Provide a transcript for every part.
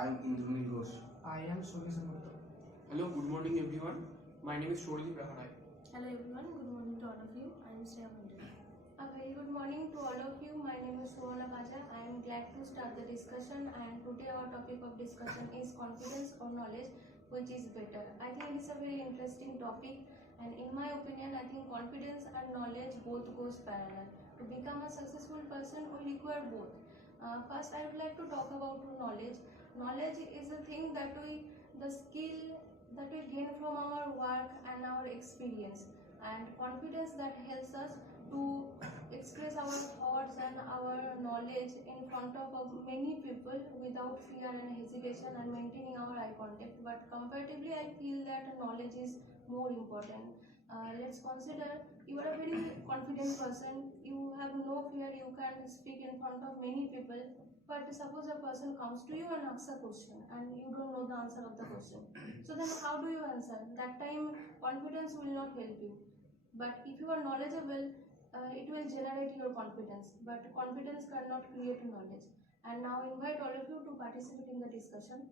I am Indranil Ghosh. I am Somi Samantha. Hello, good morning everyone. My name is Shorji Praharai. Hello everyone, good morning to all of you. I am Shreya Pandit. A very good morning to all of you. My name is Suvarna Bhaja. I am glad to start the discussion, and today our topic of discussion is confidence or knowledge, which is better. I think it is a very interesting topic, and in my opinion, I think confidence and knowledge both goes parallel. To become a successful person, we require both. First, I would like to talk about knowledge. Knowledge is a thing the skill that we gain from our work and our experience, and confidence that helps us to express our thoughts and our knowledge in front of many people without fear and hesitation and maintaining our eye contact. But comparatively, I feel that knowledge is more important. Let's consider you are a very confident person, you have no fear, you can speak in front of many people. But suppose a person comes to you and asks a question and you don't know the answer of the question. So then how do you answer? That time confidence will not help you. But if you are knowledgeable, it will generate your confidence. But confidence cannot create knowledge. And now invite all of you to participate in the discussion.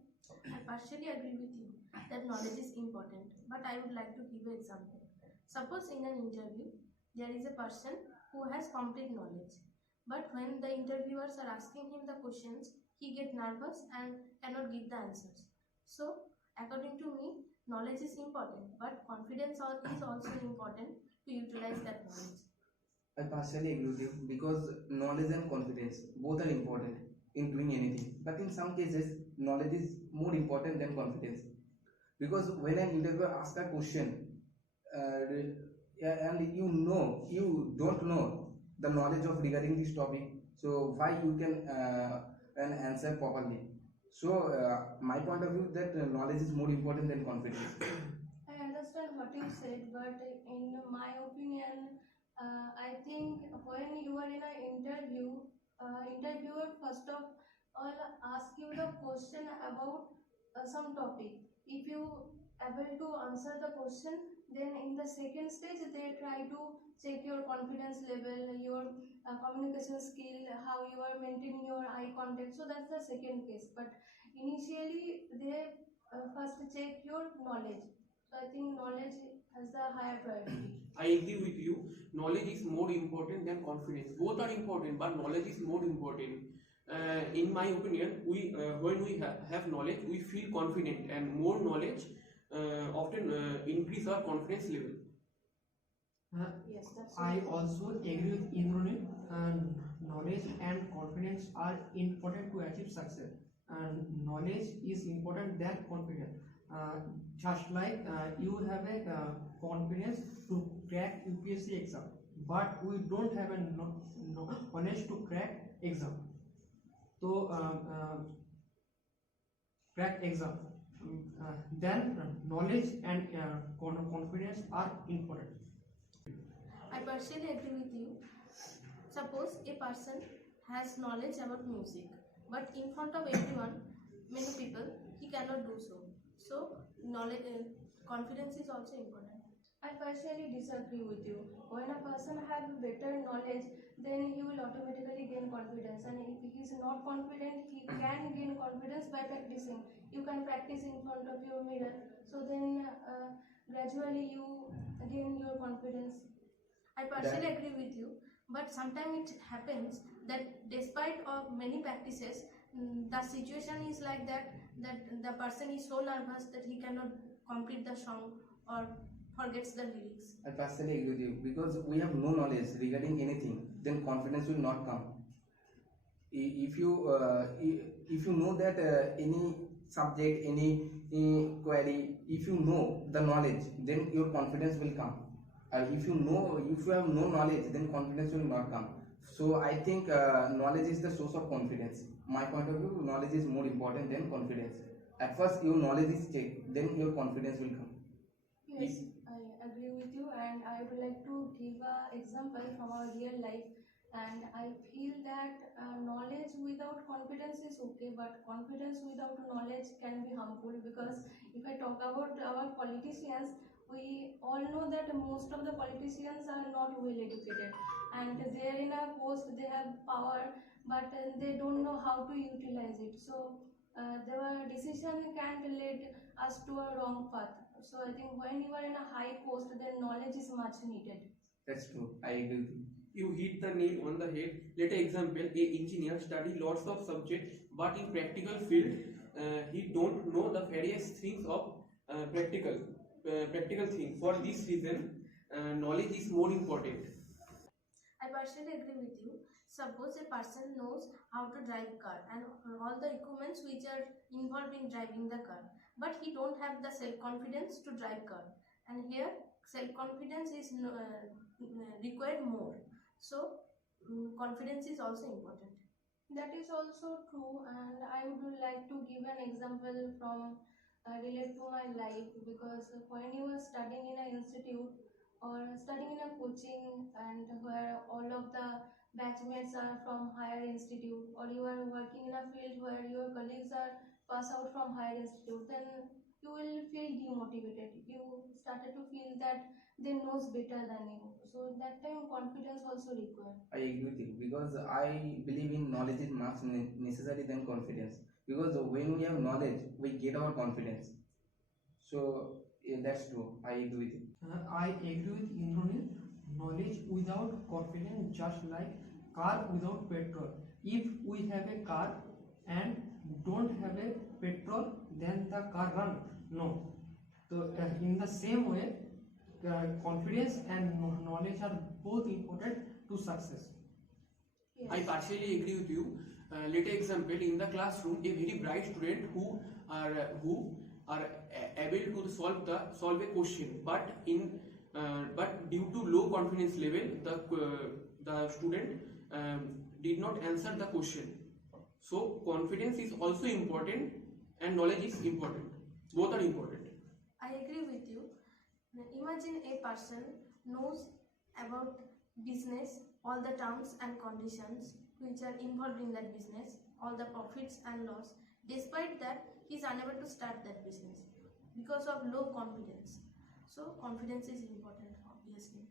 I partially agree with you that knowledge is important, but I would like to give an example. Suppose in an interview, there is a person who has complete knowledge. But when the interviewers are asking him the questions, he gets nervous and cannot give the answers. So, according to me, knowledge is important, but confidence is also important to utilize that knowledge. I partially agree with you because knowledge and confidence both are important in doing anything. But in some cases, knowledge is more important than confidence. Because when an interviewer asks a question and you don't know the knowledge of regarding this topic, so why you can an answer properly. So my point of view that knowledge is more important than confidence. I understand what you said, but in my opinion, I think when you are in an interview, interviewer first of all ask you the question about some topic. If you able to answer the question, then in the second stage they try to check your confidence level, your communication skill, how you are maintaining your eye contact. So that's the second case. But initially they first check your knowledge. So I think knowledge has the higher priority. I agree with you. Knowledge is more important than confidence. Both are important, but knowledge is more important. In my opinion, when we have knowledge, we feel confident, and more knowledge often increase our confidence level. Yes, that's I right. also agree with Indranil. Knowledge and confidence are important to achieve success. And knowledge is important than confidence. Just like you have a confidence to crack UPSC exam, but we don't have a knowledge to crack exam. So crack exam. Then knowledge and confidence are important. I partially agree with you. Suppose a person has knowledge about music, but in front of everyone, many people, he cannot do so. So, knowledge, confidence is also important. I partially disagree with you. When a person has better knowledge, then he will automatically gain confidence. And if he is not confident, he can gain confidence by practicing. You can practice in front of your mirror. So then gradually you gain your confidence. I partially agree with you, but sometimes it happens that despite of many practices, the situation is like that the person is so nervous that he cannot complete the song or forgets the lyrics. I partially agree with you because we have no knowledge regarding anything, then confidence will not come. If you know that any subject, any query, if you know the knowledge, then your confidence will come. If you have no knowledge, then confidence will not come. So I think knowledge is the source of confidence. My point of view, knowledge is more important than confidence. At first your knowledge is checked, then your confidence will come. Yes, I agree with you, and I would like to give an example from our real life. And I feel that knowledge without confidence is okay, but confidence without knowledge can be harmful. Because if I talk about our politicians, we all know that most of the politicians are not well educated, and they are in a post, they have power, but they don't know how to utilize it. So the decision can lead us to a wrong path. So I think when you are in a high post, then knowledge is much needed. That's true. I agree with you. You hit the nail on the head. Let an example: a engineer study lots of subject, but in practical field, he don't know the various things of practical things. For this reason, knowledge is more important. I partially agree with you. Suppose a person knows how to drive car and all the equipments which are involved in driving the car, but he don't have the self-confidence to drive car. And here, self-confidence is required more. So, confidence is also important. That is also true, and I would like to give an example from relate to my life, because when you are studying in an institute or studying in a coaching and where all of the batchmates are from higher institute, or you are working in a field where your colleagues are pass out from higher institute, then you will feel demotivated. You started to feel that they knows better than you. So that time confidence also required. I agree with you because I believe in knowledge is much necessary than confidence. Because when we have knowledge, we get our confidence. So yeah, that's true. I agree with you. I agree with Indranil. Knowledge without confidence, just like car without petrol. If we have a car and don't have a petrol, then the car run. No. So in the same way, confidence and knowledge are both important to success. Yes. I partially agree with you. Let an example: in the classroom, a very bright student who are able to solve a question, but due to low confidence level, the student did not answer the question. So confidence is also important, and knowledge is important. Both are important. I agree with you. Imagine a person knows about business, all the terms and conditions which are involved in that business, all the profits and loss. Despite that, he is unable to start that business because of low confidence. So confidence is important, obviously.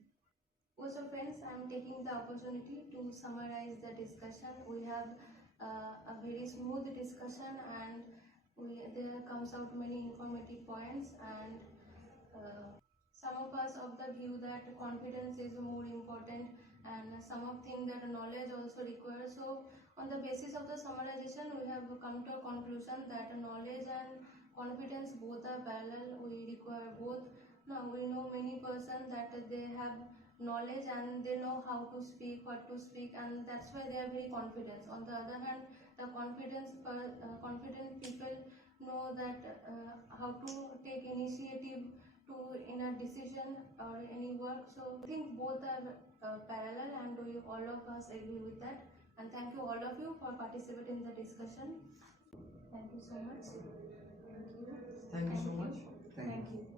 Also, friends, I am taking the opportunity to summarize the discussion. We have a very smooth discussion, and there comes out many informative points, and some of us of the view that confidence is more important, and some of think that knowledge also requires. So on the basis of the summarization, we have come to a conclusion that knowledge and confidence both are parallel. We require both. Now we know many persons that they have knowledge and they know how to speak, what to speak, and that's why they are very confident. On the other hand, the confident people know that how to take initiative to in a decision or any work. So I think both are parallel, and we all of us agree with that. And thank you all of you for participating in the discussion. Thank you so much. Thank you so much. Thank you. Thank you.